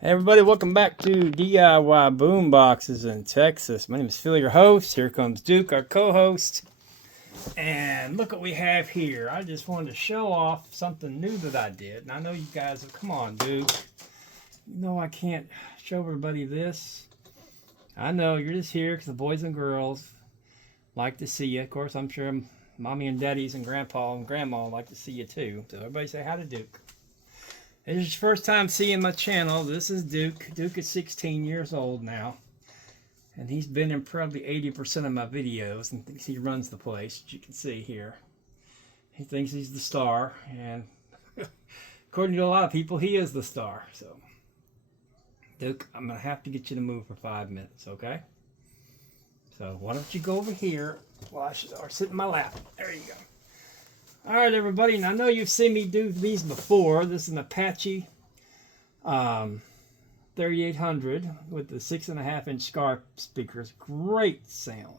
Hey everybody, welcome back to DIY Boomboxes in Texas. My name is Phil, your host. Here comes Duke, our co-host. And look what we have here. I just wanted to show off something new that I did. And I know you guys, come on, Duke. You know I can't show everybody this. I know, you're just here because the boys and girls like to see you. Of course, I'm sure mommy and daddies and grandpa and grandma like to see you too. So everybody say hi to Duke. If it's your first time seeing my channel, this is Duke. Duke is 16 years old now. And he's been in probably 80% of my videos and thinks he runs the place, as you can see here. He thinks he's the star, and according to a lot of people, he is the star. So, Duke, I'm going to have to get you to move for 5 minutes, okay? So, why don't you go over here while I sit in my lap. There you go. Alright everybody, and I know you've seen me do these before. This is an Apache 3800 with the 6.5-inch Skar speakers. Great sound.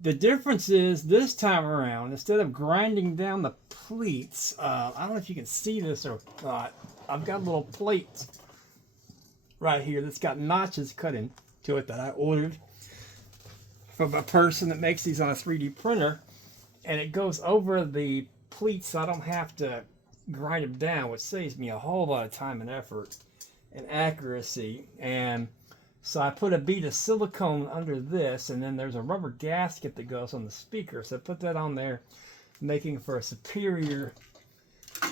The difference is this time around, instead of grinding down the pleats, I don't know if you can see this or not, I've got a little plate right here that's got notches cut into it that I ordered from a person that makes these on a 3D printer. And it goes over the pleats so I don't have to grind them down, which saves me a whole lot of time and effort and accuracy. And so I put a bead of silicone under this, and then there's a rubber gasket that goes on the speaker. So I put that on there, making for a superior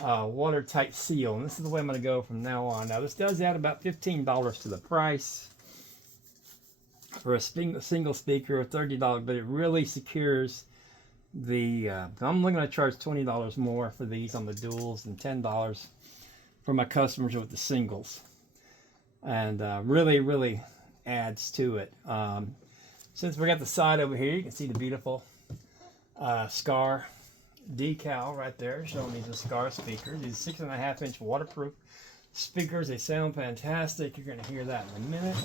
watertight seal. And this is the way I'm going to go from now on. Now this does add about $15 to the price for a single speaker, $30, but it really secures the I'm only going to charge $20 more for these on the duals and $10 for my customers with the singles, and really adds to it. Since we got the side over here, you can see the beautiful Skar decal right there showing these are Skar speakers. These 6.5-inch waterproof speakers. They sound fantastic. You're going to hear that in a minute.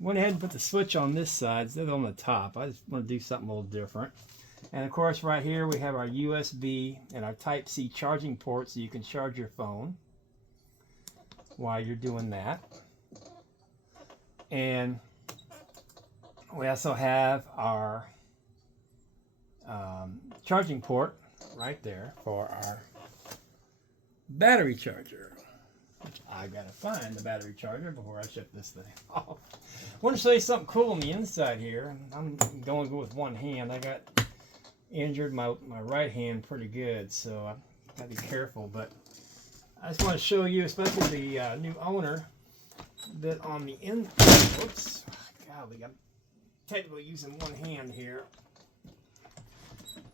Went ahead and put the switch on this side instead of on the top. I just want to do something a little different. And of course right here we have our USB and our Type-C charging port, so you can charge your phone while you're doing that. And we also have our charging port right there for our battery charger. Which I gotta find the battery charger before I shut this thing off. I want to show you something cool on the inside here. I'm going to go with one hand. I got injured my right hand pretty good, so I gotta be careful. But I just want to show you, especially the new owner, that on the end. Whoops, golly, I'm technically using one hand here.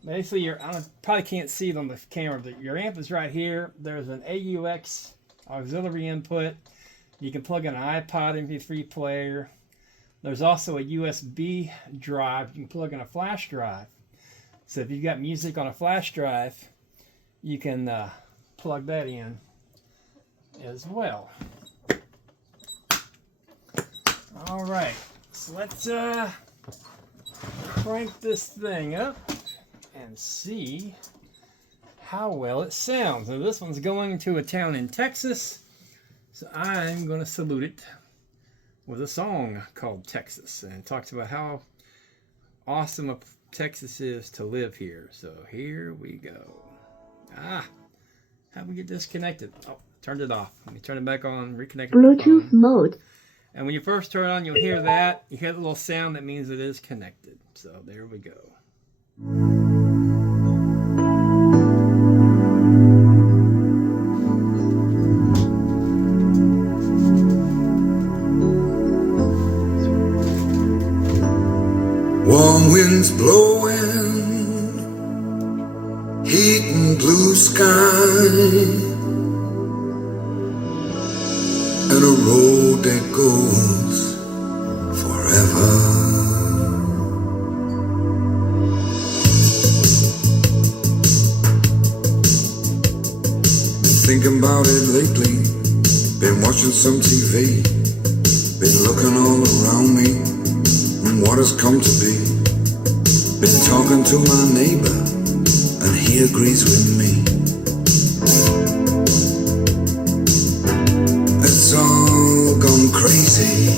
Basically, I probably can't see it on the camera, but your amp is right here. There's an AUX auxiliary input. You can plug in an iPod MP3 player. There's also a USB drive. You can plug in a flash drive. So if you've got music on a flash drive, you can plug that in as well. All right, so let's crank this thing up and see how well it sounds. Now this one's going to a town in Texas, so I'm going to salute it with a song called Texas, and it talks about how awesome Texas is to live here. So here we go. How do we get disconnected? Oh, turned it off. Let me turn it back on, reconnect Bluetooth mode. And when you first turn it on, you'll hear that. You hear the little sound that means it is connected. So there we go. Warm winds blowing, heat and blue sky, and a road that goes forever. Been thinking about it lately, been watching some TV, been looking all around me and what has come to be. Been talking to my neighbor and he agrees with me. day.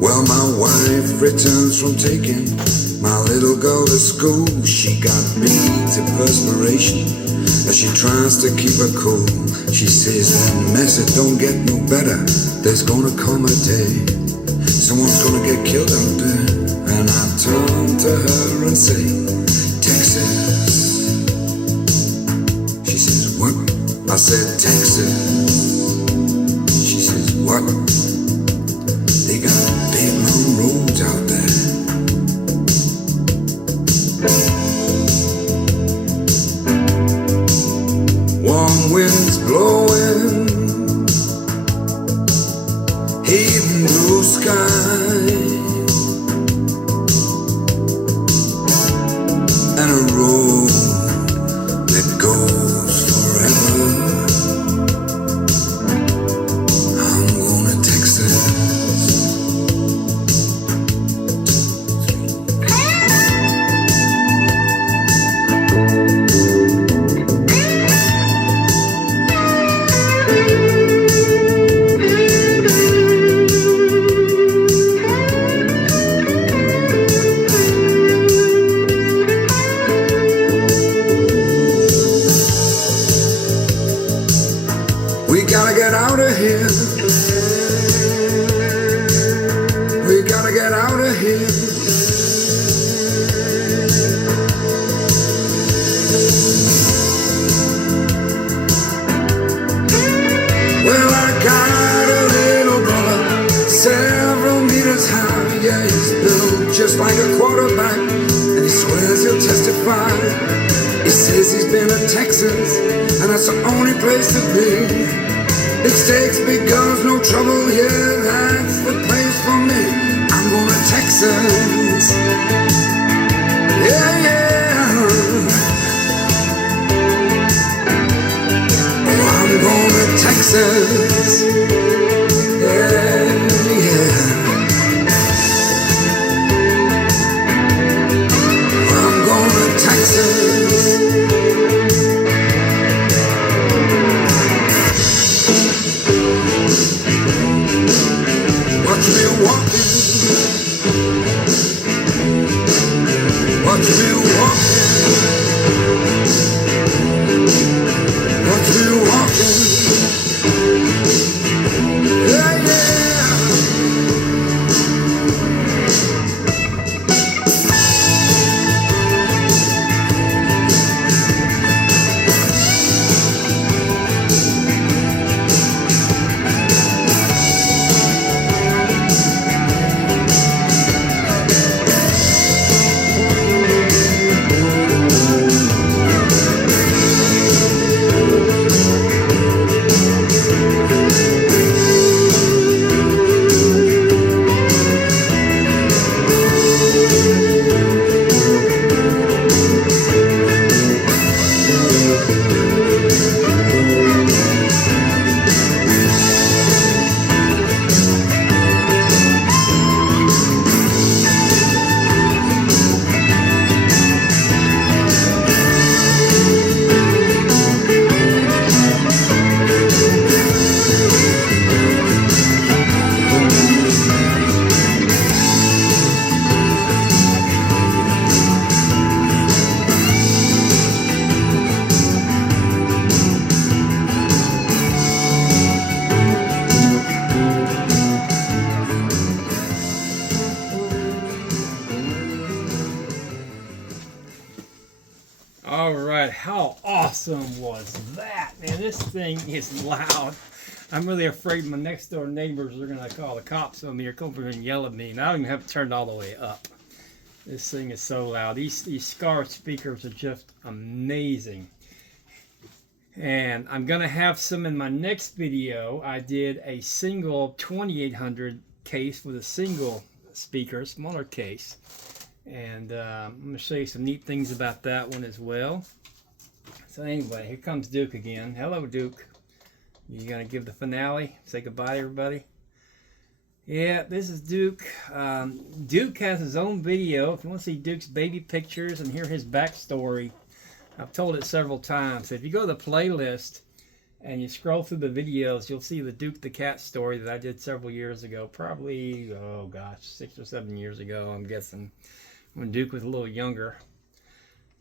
Well, my wife returns from taking my little girl to school. She got beads of perspiration as she tries to keep her cool. She says that mess, it don't get no better. There's gonna come a day someone's gonna get killed out there. And I turn to her and say, Texas. She says, what? I said, Texas. She says, what? They got big long roads out there. Warm winds blowing, heaving blue sky, and a road that goes forever. I'm going to Texas. We gotta get out of here. We gotta get out of here. Well, I got a little brother, several meters high. Yeah, he's built just like a quarterback, and he swears he'll testify. He says he's been to Texas, and that's the only place to be. It stakes because no trouble here, that's the place for me. I'm going to Texas. Yeah, yeah. Oh, I'm going to Texas. Yeah, yeah. I'm going to Texas. Watch me walking. Watch me walking. Watch me walking. Yeah, yeah. All right, how awesome was that? Man, this thing is loud. I'm really afraid my next door neighbors are going to call the cops on me or come over and yell at me. And I don't even have to turn it all the way up. This thing is so loud. These Skar speakers are just amazing. And I'm going to have some in my next video. I did a single 2800 case with a single speaker, smaller case. And I'm going to show you some neat things about that one as well. So anyway, here comes Duke again. Hello, Duke. You going to give the finale? Say goodbye, everybody? Yeah, this is Duke. Duke has his own video. If you want to see Duke's baby pictures and hear his backstory, I've told it several times. If you go to the playlist and you scroll through the videos, you'll see the Duke the Cat story that I did several years ago, probably, oh gosh, 6 or 7 years ago, I'm guessing, when Duke was a little younger.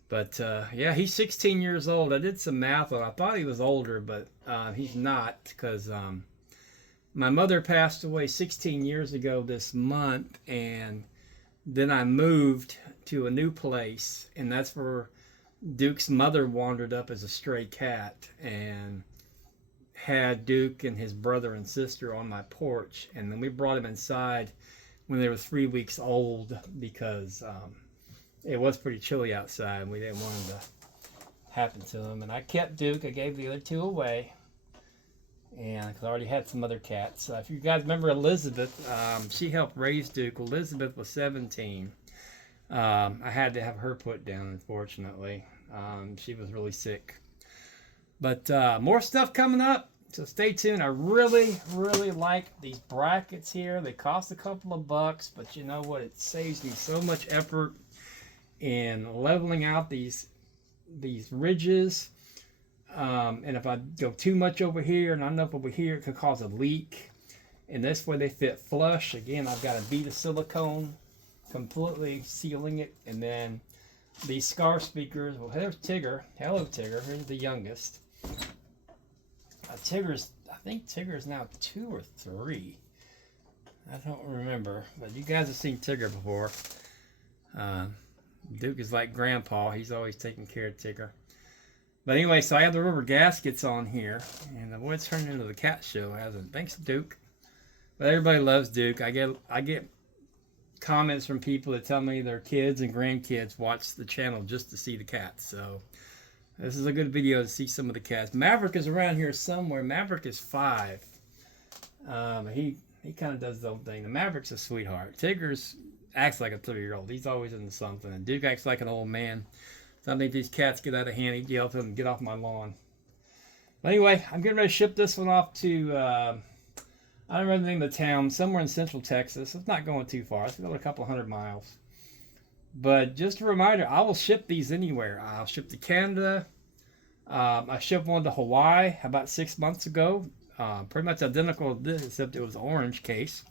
But yeah, he's 16 years old. I did some math on it. I thought he was older, but he's not, because my mother passed away 16 years ago this month, and then I moved to a new place, and that's where Duke's mother wandered up as a stray cat and had Duke and his brother and sister on my porch. And then we brought him inside when they were 3 weeks old, because it was pretty chilly outside and we didn't want it to happen to him. And I kept Duke. I gave the other two away, and because I already had some other cats. If you guys remember Elizabeth, she helped raise Duke. Elizabeth was 17. I had to have her put down, unfortunately. She was really sick. But more stuff coming up, so stay tuned. I really, really like these brackets here. They cost a couple of bucks, but you know what? It saves me so much effort in leveling out these ridges. And if I go too much over here and not enough over here, it could cause a leak. And this way they fit flush. Again, I've got a bead of silicone completely sealing it. And then these Skar speakers, well, here's Tigger. Hello, Tigger. Here's the youngest. I think Tigger's now 2 or 3. I don't remember, but you guys have seen Tigger before. Duke is like Grandpa. He's always taking care of Tigger. But anyway, so I have the rubber gaskets on here, and the wood's turned into the cat show, hasn't it? Thanks, Duke. But everybody loves Duke. I get comments from people that tell me their kids and grandkids watch the channel just to see the cats. So this is a good video to see some of the cats. Maverick is around here somewhere. Maverick is 5. He kind of does his own thing. The Maverick's a sweetheart. Tigger's acts like a 3-year-old. He's always into something. And Duke acts like an old man. So I think these cats get out of hand. He'd yell to them, "Get off my lawn." But anyway, I'm getting ready to ship this one off to, I don't remember the name of the town, somewhere in central Texas. It's not going too far. It's going a couple 100 miles. But just a reminder, I will ship these anywhere. I'll ship to Canada. I shipped one to Hawaii about 6 months ago. Pretty much identical to this, except it was an orange case.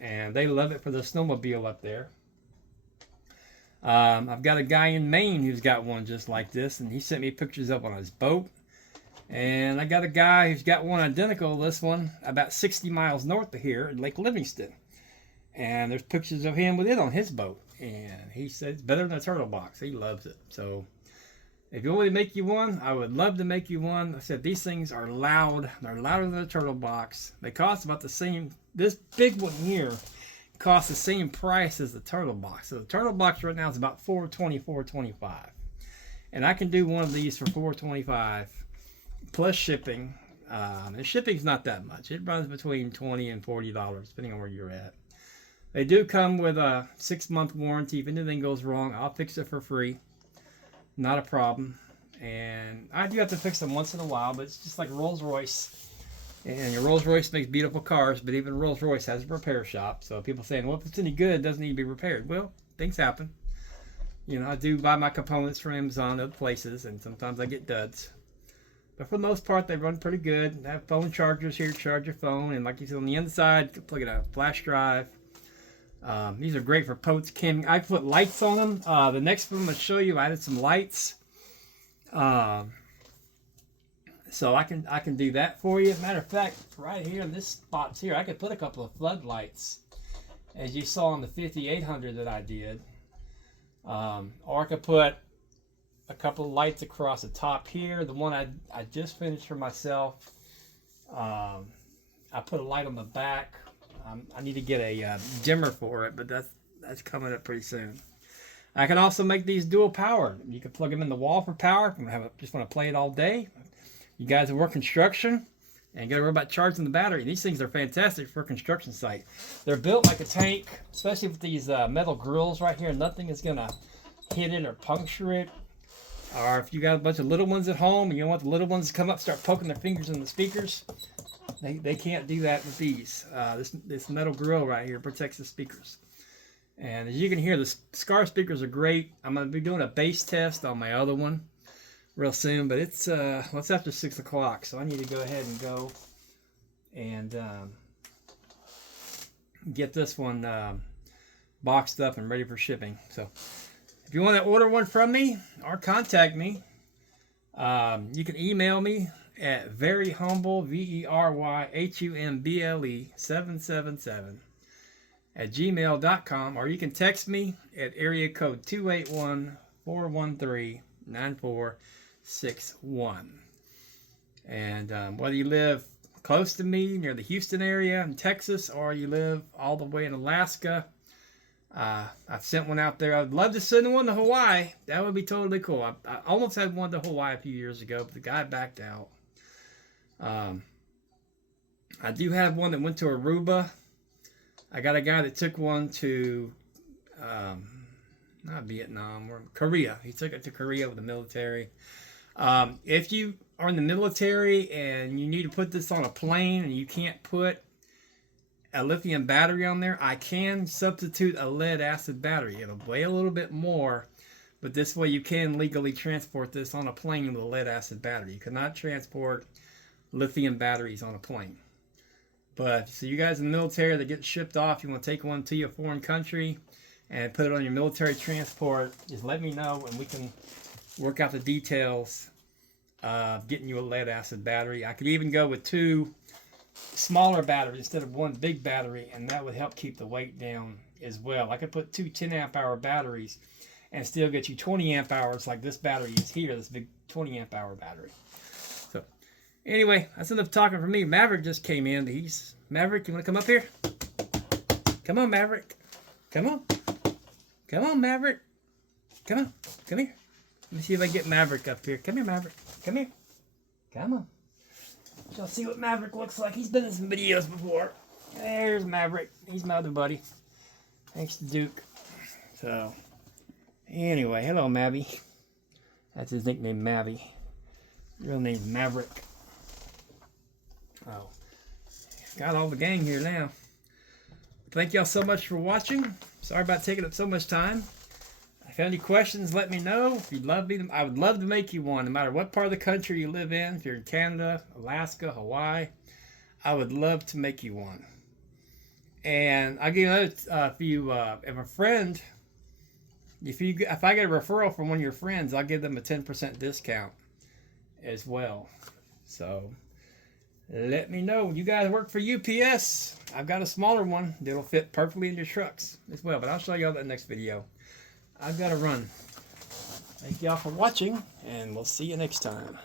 And they love it for the snowmobile up there. I've got a guy in Maine who's got one just like this, and he sent me pictures up on his boat. And I got a guy who's got one identical to this one about 60 miles north of here in Lake Livingston. And there's pictures of him with it on his boat. And he said it's better than a turtle box. He loves it. So if you want me to make you one, I would love to make you one. I said these things are loud. They're louder than a turtle box. They cost about the same. This big one here costs the same price as the turtle box. So the turtle box right now is about $420, $425. And I can do one of these for $425 plus shipping. And shipping's not that much. It runs between $20 and $40 depending on where you're at. They do come with a 6-month warranty. If anything goes wrong, I'll fix it for free. Not a problem. And I do have to fix them once in a while, but it's just like Rolls-Royce. And your Rolls-Royce makes beautiful cars, but even Rolls-Royce has a repair shop. So people saying, well, if it's any good, it doesn't need to be repaired. Well, things happen. You know, I do buy my components from Amazon and other places, and sometimes I get duds. But for the most part, they run pretty good. They have phone chargers here to charge your phone. And like you said, on the inside, you can plug in a flash drive. These are great for boats camping. I put lights on them. The next one I'm going to show you, I added some lights. So I can do that for you. Matter of fact, right here in this spot here, I could put a couple of floodlights, as you saw on the 5800 that I did. Or I could put a couple of lights across the top here. The one I just finished for myself. I put a light on the back. I need to get a dimmer for it, but that's coming up pretty soon. I can also make these dual powered. You can plug them in the wall for power. Just want to play it all day. You guys that work construction and got to worry about charging the battery. These things are fantastic for a construction site. They're built like a tank, especially with these metal grills right here. Nothing is going to hit it or puncture it. Or if you got a bunch of little ones at home and you don't want the little ones to come up and start poking their fingers in the speakers, they can't do that with these. This metal grill right here protects the speakers. And as you can hear, the Skar speakers are great. I'm going to be doing a bass test on my other one. real soon, but it's after 6 o'clock, so I need to go ahead and go and get this one boxed up and ready for shipping. So if you want to order one from me or contact me, you can email me at veryhumble, VERYHUMBLE 777 at gmail.com, or you can text me at area code 281-413-9461. And whether you live close to me near the Houston area in Texas, or you live all the way in Alaska, I've sent one out there. I'd love to send one to Hawaii. That would be totally cool. I almost had one to Hawaii a few years ago, but the guy backed out. I do have one that went to Aruba. I got a guy that took one to, not Vietnam, or Korea. He took it to Korea with the military. If you are in the military and you need to put this on a plane and you can't put a lithium battery on there, I can substitute a lead acid battery. It'll weigh a little bit more, but this way you can legally transport this on a plane with a lead acid battery. You cannot transport lithium batteries on a plane. But so you guys in the military that get shipped off, you want to take one to your foreign country and put it on your military transport, just let me know and we can work out the details of getting you a lead acid battery. I could even go with 2 smaller batteries instead of 1 big battery, and that would help keep the weight down as well. I could put 2 10 amp hour batteries and still get you 20 amp hours like this battery is here, this big 20 amp hour battery. So anyway, that's enough talking for me. Maverick just came in. Maverick, you want to come up here? Come on, Maverick. Come on. Come on, Maverick. Come on. Come here. Let me see if I can get Maverick up here. Come here, Maverick. Come here. Come on. Y'all see what Maverick looks like. He's been in some videos before. There's Maverick. He's my other buddy. Thanks to Duke. So, anyway, hello, Mavy. That's his nickname, Mavy. Real name's Maverick. Oh, got all the gang here now. Thank y'all so much for watching. Sorry about taking up so much time. If you have any questions, let me know. If you'd love me, I would love to make you one, no matter what part of the country you live in. If you're in Canada, Alaska, Hawaii, I would love to make you one. And I'll give you another. If a friend, if I get a referral from one of your friends, I'll give them a 10% discount as well. So let me know. You guys work for UPS. I've got a smaller one that'll fit perfectly in your trucks as well. But I'll show you all that next video. I've got to run. Thank y'all for watching, and we'll see you next time.